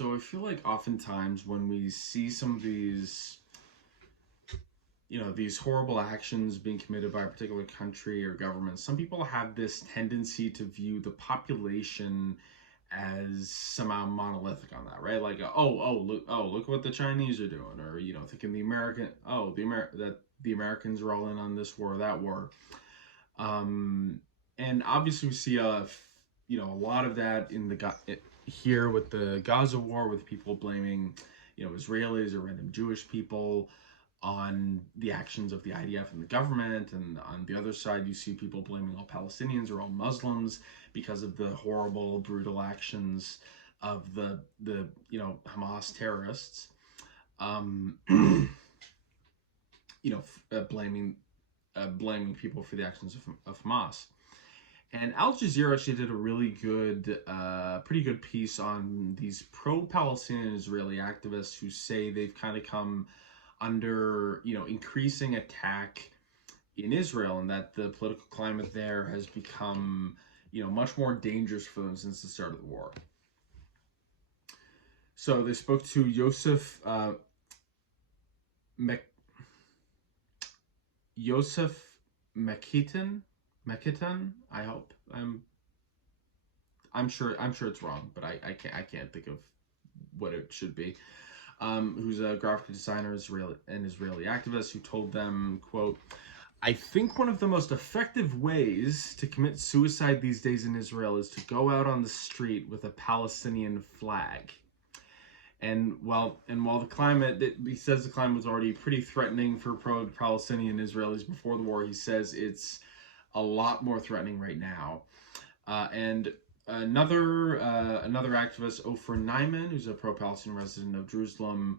So I feel like oftentimes when we see some of these, these horrible actions being committed by a particular country or government, some people have this tendency to view the population as somehow monolithic on that, right? Like, look what the Chinese are doing, or thinking that the Americans are all in on this war or that war. And obviously we see a lot of that in here with the Gaza war, with people blaming Israelis or random Jewish people on the actions of the IDF and the government, and on the other side you see people blaming all Palestinians or all Muslims because of the horrible, brutal actions of the Hamas terrorists. Blaming people for the actions of Hamas. And Al Jazeera actually did a really good, pretty good piece on these pro-Palestinian Israeli activists who say they've kind of come under, increasing attack in Israel, and that the political climate there has become, much more dangerous for them since the start of the war. So they spoke to Yosef Mekitan. I hope I'm sure it's wrong, but I can't think of what it should be. Who's a graphic designer, Israeli activist, who told them, quote, "I think one of the most effective ways to commit suicide these days in Israel is to go out on the street with a Palestinian flag." And while the climate, he says the climate was already pretty threatening for pro-Palestinian Israelis before the war, he says it's a lot more threatening right now. And another activist, Ofer Nyman, who's a pro-Palestinian resident of Jerusalem,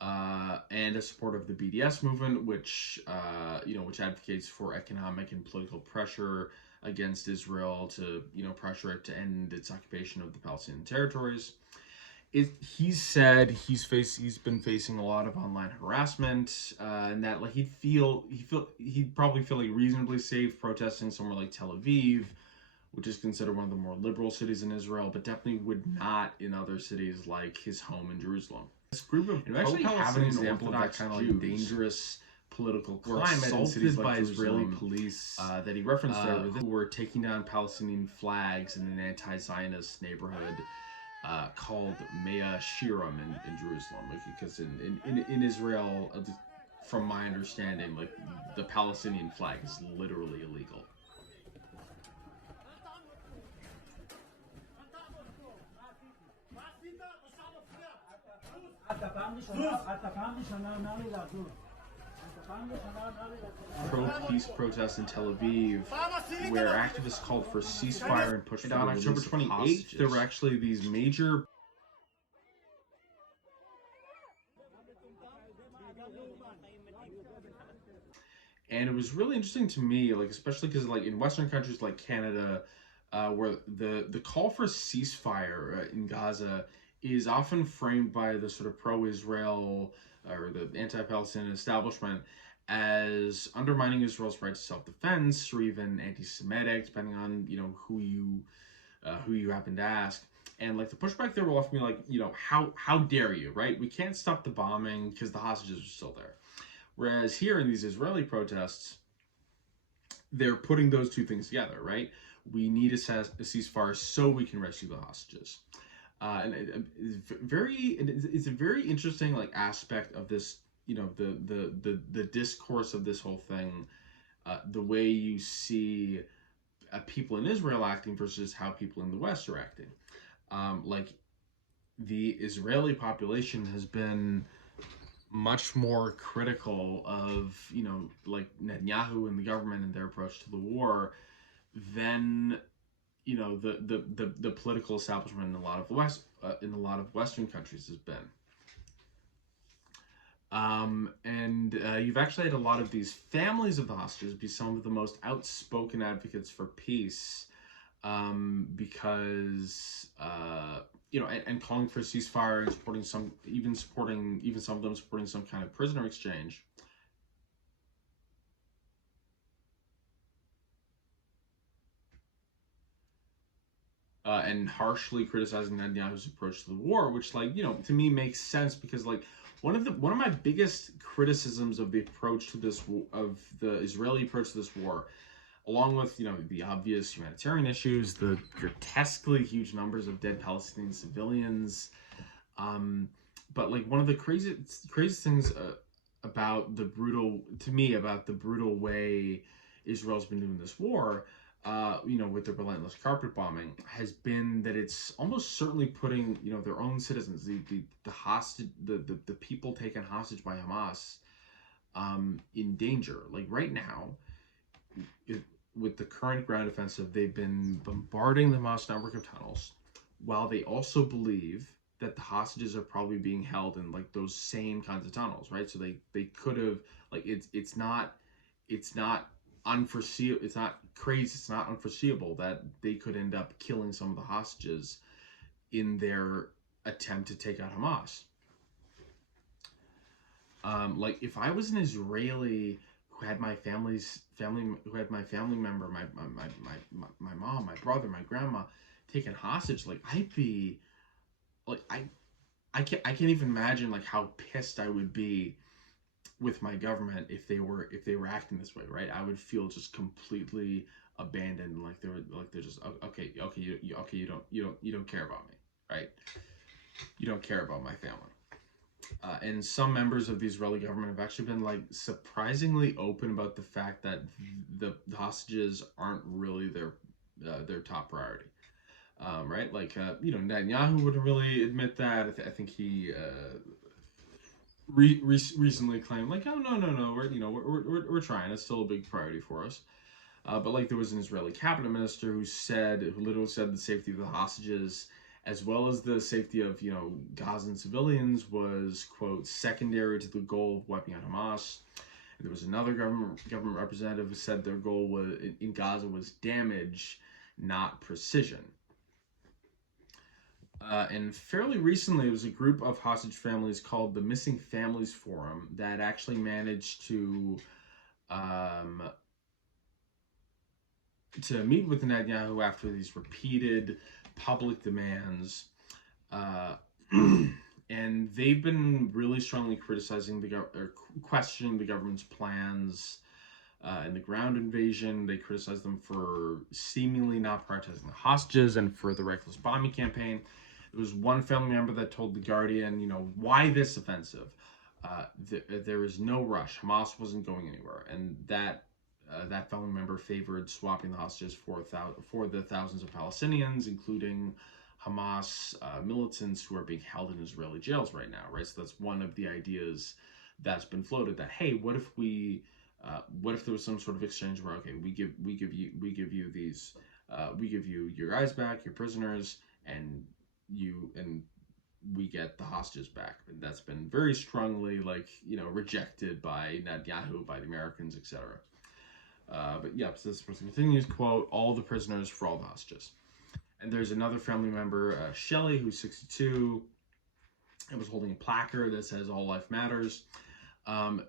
and a supporter of the BDS movement, which advocates for economic and political pressure against Israel to pressure it to end its occupation of the Palestinian territories. He said he's been facing a lot of online harassment, and that like he'd probably feel like reasonably safe protesting somewhere like Tel Aviv, which is considered one of the more liberal cities in Israel, but definitely would not in other cities like his home in Jerusalem. This group of pro-Palestinian Orthodox kind of like dangerous political climate in cities like by Israeli police that he referenced there, who were taking down Palestinian flags in an anti-Zionist neighborhood called Mea Shiram in Jerusalem, because in Israel, from my understanding, like the Palestinian flag is literally illegal. Pro-peace protests in Tel Aviv, where activists called for ceasefire and pushed for the release of hostages. On October 28th, there were actually these major and it was really interesting to me, like especially because like in Western countries like Canada, where the call for ceasefire in Gaza is often framed by the sort of pro-Israel or the anti-Palestinian establishment as undermining Israel's right to self-defense, or even anti-Semitic, depending on who you happen to ask. And like the pushback there will often be like, how dare you, right? We can't stop the bombing because the hostages are still there. Whereas here in these Israeli protests, they're putting those two things together, right? We need a ceasefire so we can rescue the hostages. And it's a very interesting like aspect of this, the discourse of this whole thing, the way you see people in Israel acting versus how people in the West are acting. Like the Israeli population has been much more critical of like Netanyahu and the government and their approach to the war than the political establishment in a lot of Western countries has been. And you've actually had a lot of these families of the hostages be some of the most outspoken advocates for peace, because and calling for a ceasefire and supporting some of them supporting some kind of prisoner exchange. and harshly criticizing Netanyahu's approach to the war, which, like, to me makes sense, because, like, one of my biggest criticisms of the Israeli approach to this war, along with the obvious humanitarian issues, the grotesquely huge numbers of dead Palestinian civilians, but, like, one of the craziest things about the brutal way Israel's been doing this war, with the relentless carpet bombing, has been that it's almost certainly putting, their own citizens, the hostage, the people taken hostage by Hamas, in danger. Like, right now, with the current ground offensive, they've been bombarding the Hamas network of tunnels, while they also believe that the hostages are probably being held in, like, those same kinds of tunnels, right? So they could have, like, it's not unforeseeable. It's not crazy. It's not unforeseeable that they could end up killing some of the hostages in their attempt to take out Hamas. Like, if I was an Israeli who had my family member, my mom, my brother, my grandma taken hostage, like, I'd be, like, I can't even imagine, like, how pissed I would be with my government if they were acting this way, right? I would feel just completely abandoned, like they're just, okay, you don't care about me, right? You don't care about my family. And some members of the Israeli government have actually been, like, surprisingly open about the fact that the hostages aren't really their top priority. Right? Like, Netanyahu wouldn't really admit that. I think he recently claimed, like, oh, no, we're trying. It's still a big priority for us. But, like, there was an Israeli cabinet minister who literally said the safety of the hostages, as well as the safety of, Gazan civilians, was, quote, secondary to the goal of wiping out Hamas. And there was another government representative who said their goal in Gaza was damage, not precision. And fairly recently, it was a group of hostage families called the Missing Families Forum that actually managed to meet with Netanyahu after these repeated public demands. And they've been really strongly criticizing questioning the government's plans in the ground invasion. They criticized them for seemingly not prioritizing the hostages and for the reckless bombing campaign. There was one family member that told The Guardian, why this offensive? There is no rush. Hamas wasn't going anywhere. And that family member favored swapping the hostages for the thousands of Palestinians, including Hamas militants who are being held in Israeli jails right now, right? So that's one of the ideas that's been floated, that, hey, what if there was some sort of exchange where, okay, we give you these, we give you your guys back, your prisoners, and we get the hostages back. And that's been very strongly, like, rejected by Netanyahu, by the Americans, etc. But yeah, so this person continues, quote, all the prisoners for all the hostages. And there's another family member, Shelley, who's 62, and was holding a placard that says all life matters.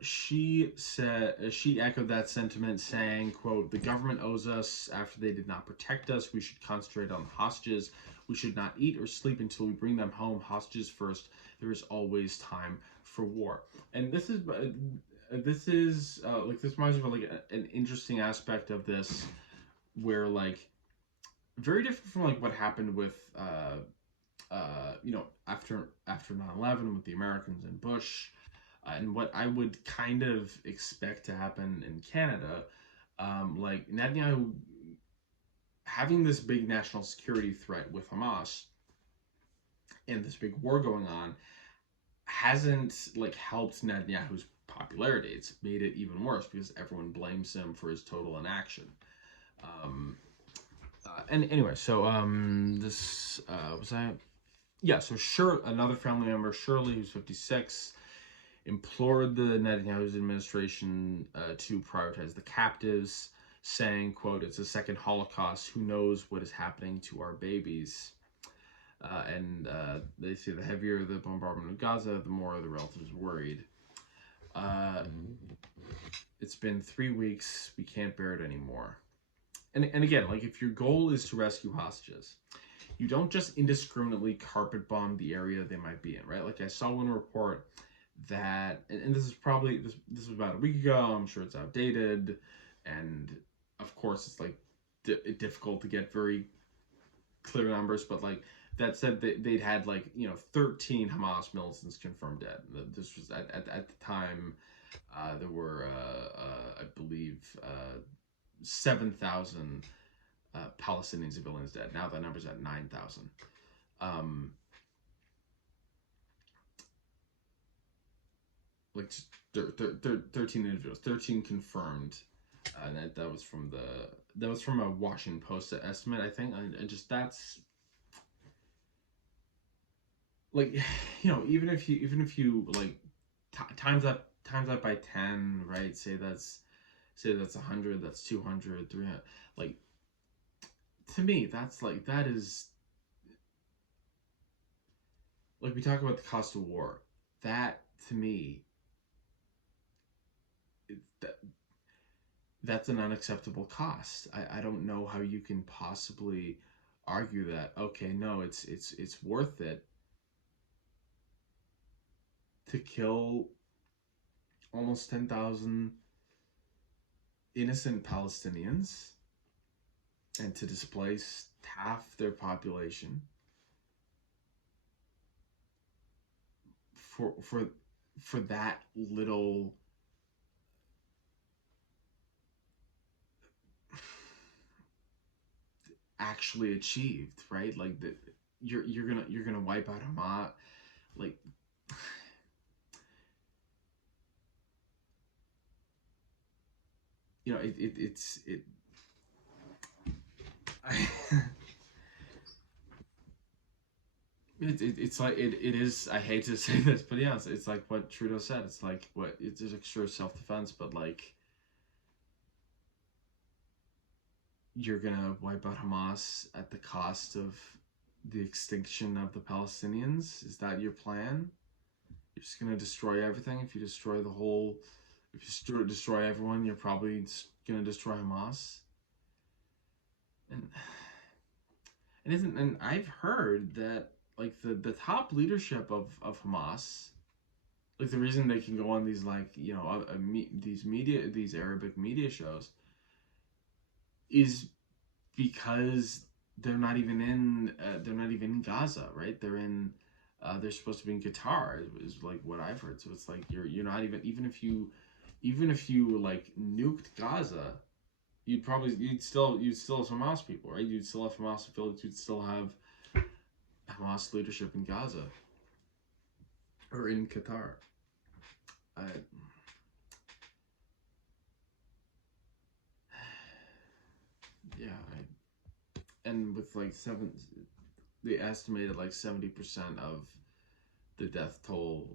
She echoed that sentiment, saying, quote, the government owes us. After they did not protect us, we should concentrate on the hostages. We should not eat or sleep until we bring them home. Hostages first. There is always time for war. And this reminds me of, like, an interesting aspect of this, where, like, very different from, like, what happened with after 9/11 with the Americans and Bush. And what I would kind of expect to happen in Canada, like, Netanyahu having this big national security threat with Hamas and this big war going on hasn't, like, helped Netanyahu's popularity. It's made it even worse because everyone blames him for his total inaction. And anyway, so this was I. Yeah, so another family member, Shirley, who's 56. Implored the Netanyahu's administration to prioritize the captives, saying, quote, it's a second Holocaust. Who knows what is happening to our babies? And they say the heavier the bombardment of Gaza, the more the relatives worried. It's been 3 weeks. We can't bear it anymore. And again, like, if your goal is to rescue hostages, you don't just indiscriminately carpet bomb the area they might be in, right? Like I saw one report that, and this is probably this was about a week ago. I'm sure it's outdated, and of course it's like difficult to get very clear numbers, but like that said, they'd had like 13 Hamas militants confirmed dead. This was at the time. There were I believe 7,000 Palestinian civilians dead. Now that number's at 9,000. Like 13 individuals, 13 confirmed, and that was from a Washington Post estimate, I think. And just that's like, even if you like times that by 10, right? Say that's 100, that's 200, 300. Like, to me, that is like, we talk about the cost of war. That, to me, that's an unacceptable cost. I don't know how you can possibly argue that, okay, no, it's worth it to kill almost 10,000 innocent Palestinians and to displace half their population for that little actually achieved, right? Like, you're gonna wipe out Hamas, like. It's like it is. I hate to say this, but yeah, it's like what Trudeau said. It's like it's a sure self-defense, but like, you're gonna wipe out Hamas at the cost of the extinction of the Palestinians. Is that your plan? You're just gonna destroy everything. If you destroy everyone, you're probably gonna destroy Hamas. And I've heard that, like, the top leadership of Hamas, like, the reason they can go on these, like, these Arabic media shows is because they're not even in Gaza, right? They're supposed to be in Qatar, is like what I've heard. So it's like you're not even if you like nuked Gaza, you'd still have Hamas people, right? You'd still have Hamas affiliates. You'd still have Hamas leadership in Gaza or in Qatar. And with like they estimated like 70% of the death toll.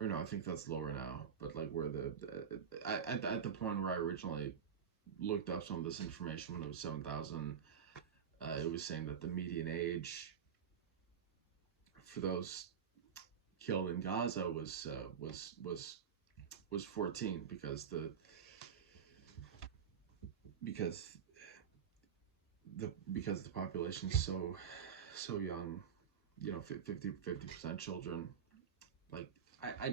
Or no, I think that's lower now. But like, where at the point where I originally looked up some of this information, when it was 7,000, it was saying that the median age for those killed in Gaza was 14, because the population is so young, 50% children. Like, I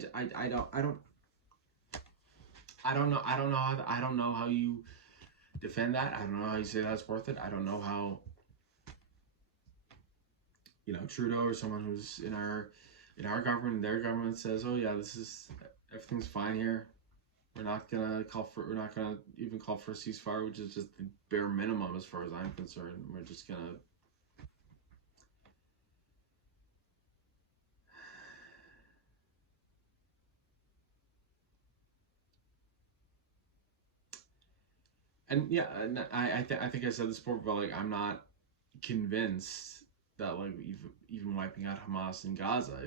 don't know how you defend that. I don't know how you say that's worth it. I don't know how Trudeau or someone who's in our government, their government, says, oh yeah, everything's fine here. We're not gonna even call for a ceasefire, which is just the bare minimum as far as I'm concerned. We're just gonna I think I said this before, but like, I'm not convinced that like even wiping out Hamas in Gaza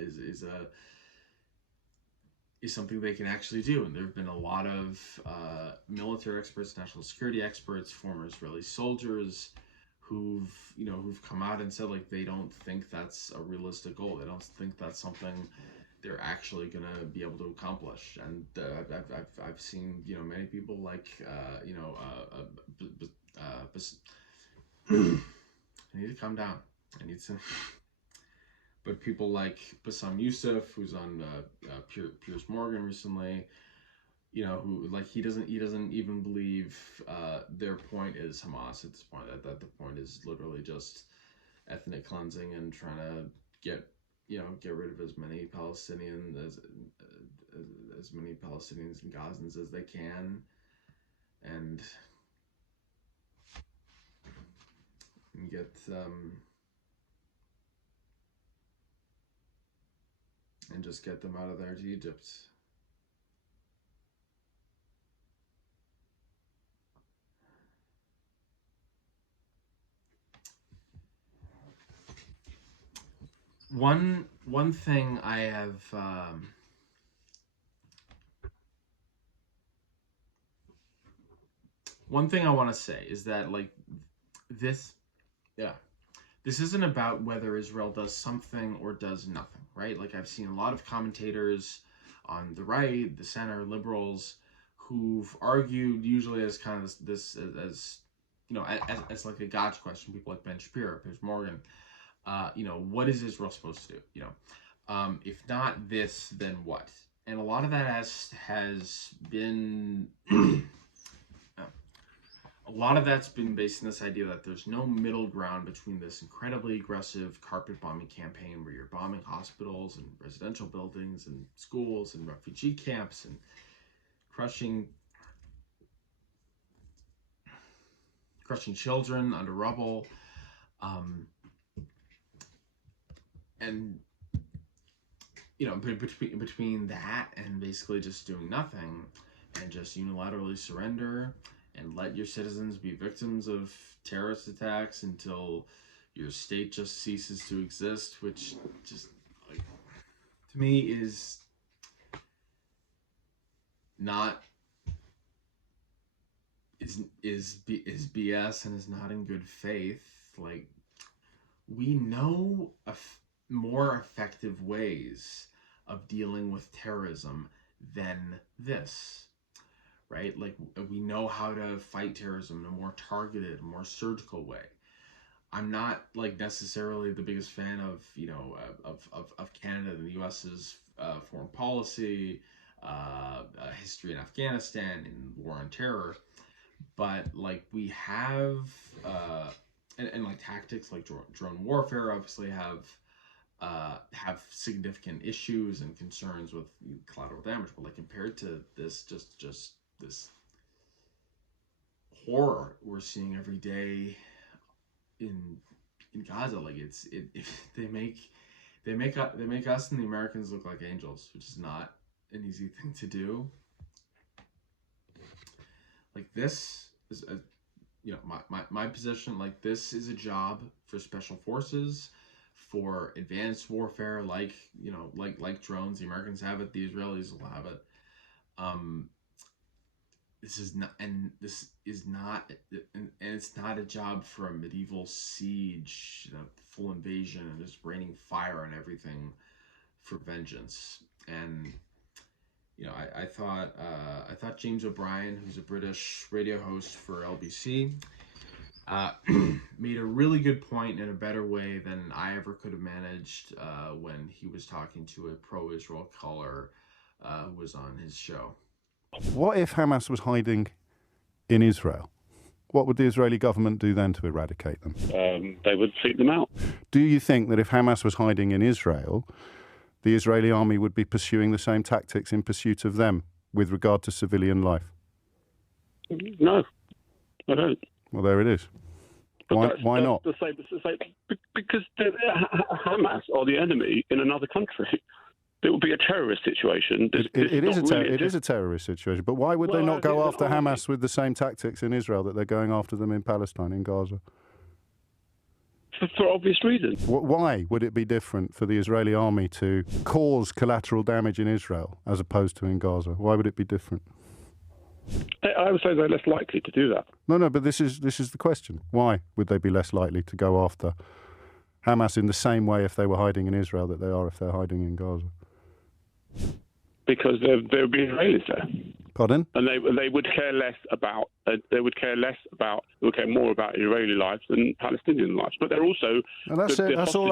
is something they can actually do. And there have been a lot of military experts, national security experts, former Israeli soldiers who've come out and said, like, they don't think that's a realistic goal. They don't think that's something they're actually gonna be able to accomplish. And I've seen many people like I need to calm down. I need to. But people like Bassam Youssef, who's on Piers Morgan recently, who like he doesn't even believe their point is Hamas at this point. That the point is literally just ethnic cleansing and trying to get rid of as many Palestinians and Gazans as they can, and get and just get them out of there to Egypt. One thing I have one thing I want to say is that like this isn't about whether Israel does something or does nothing, right? Like I've seen a lot of commentators on the right, the center, liberals, who've argued usually as kind of this as like a gotcha question. People like Ben Shapiro, Piers Morgan. What is Israel supposed to do? If not this, then what? And a lot of that has been a lot of that's been based on this idea that there's no middle ground between this incredibly aggressive carpet bombing campaign where you're bombing hospitals and residential buildings and schools and refugee camps and crushing children under rubble, and between that and basically just doing nothing and just unilaterally surrender and let your citizens be victims of terrorist attacks until your state just ceases to exist, which just like to me is not is BS and is not in good faith. Like we know more effective ways of dealing with terrorism than this. Right? Like we know how to fight terrorism in a more targeted, more surgical way. I'm not like necessarily the biggest fan of of Canada and the U.S.'s foreign policy, history in Afghanistan and war on terror, but like we have and like tactics like drone warfare obviously have significant issues and concerns with collateral damage, but like compared to this just this horror we're seeing every day in Gaza, like they make us and the Americans look like angels, which is not an easy thing to do. Like this is my position. Like this is a job for special forces, for advanced warfare, like drones. The Americans have it. The Israelis will have it. This is not, and it's not a job for a medieval siege, full invasion and just raining fire on everything for vengeance. And I thought James O'Brien, who's a British radio host for LBC, made a really good point in a better way than I ever could have managed when he was talking to a pro-Israel caller who was on his show. What if Hamas was hiding in Israel? What would the Israeli government do then to eradicate them? They would seek them out. Do you think that if Hamas was hiding in Israel, the Israeli army would be pursuing the same tactics in pursuit of them with regard to civilian life? No, I don't. Well, there it is. Why not? Because Hamas are the enemy in another country. It would be a terrorist situation. It is a terrorist situation. But why would they not go after Hamas with the same tactics in Israel that they're going after them in Palestine, in Gaza? For obvious reasons. Why would it be different for the Israeli army to cause collateral damage in Israel as opposed to in Gaza? Why would it be different? I would say they're less likely to do that. No, but this is the question. Why would they be less likely to go after Hamas in the same way if they were hiding in Israel that they are if they're hiding in Gaza? Because there would be Israelis there. Pardon? And they would care more about Israeli lives than Palestinian lives. But they're also And that's it. That's all